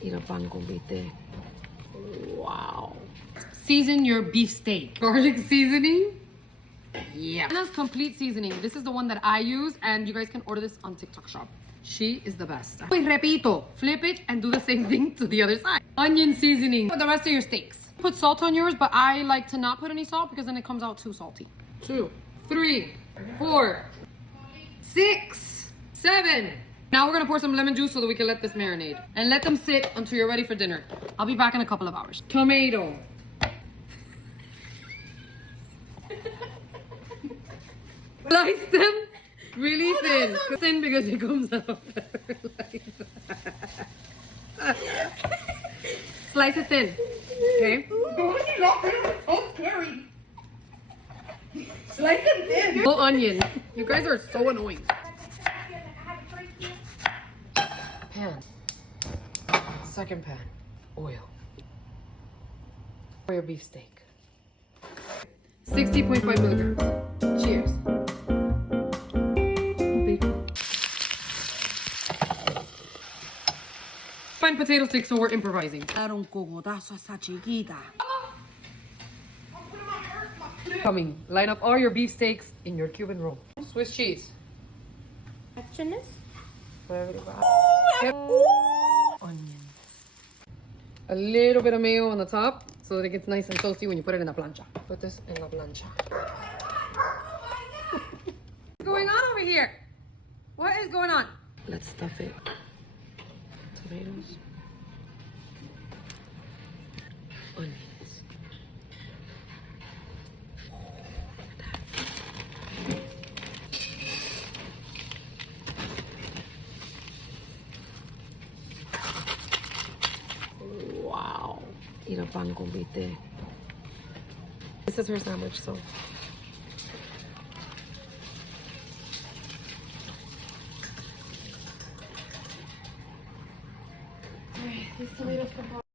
Eat a pan con bistec. Wow. Season your beef steak. Garlic seasoning? Yeah. Anna's complete seasoning. This is the one that I use, and you guys can order this on TikTok shop. She is the best. Wait, repito. Flip it and do the same thing to the other side. Onion seasoning for the rest of your steaks. Put salt on yours, but I like to not put any salt because then it comes out too salty. 2, 3, 4, 6, 7. Now we're gonna pour some lemon juice so that we can let this marinate. And let them sit until you're ready for dinner. I'll be back in a couple of hours. Tomato. Slice them really thin. Thin because it comes out better like that. Slice it thin. Okay? So scary. Slice it thin. Full onion. You guys are so annoying. Pan. Second pan. Oil. For your beefsteak. 60.5 milligrams. Cheers. Fine potato sticks, so we're improvising. Coming. Line up all your beefsteaks in your Cuban roll. Swiss cheese. Extraness? Onion. A little bit of mayo on the top so that it gets nice and toasty when you put it in the plancha. Put this in the plancha. What's going on over here? What is going on? Let's stuff it. Tomatoes. Onions. Wow. Eat a pan con bistec. This is her sandwich, so. These tomatoes come out.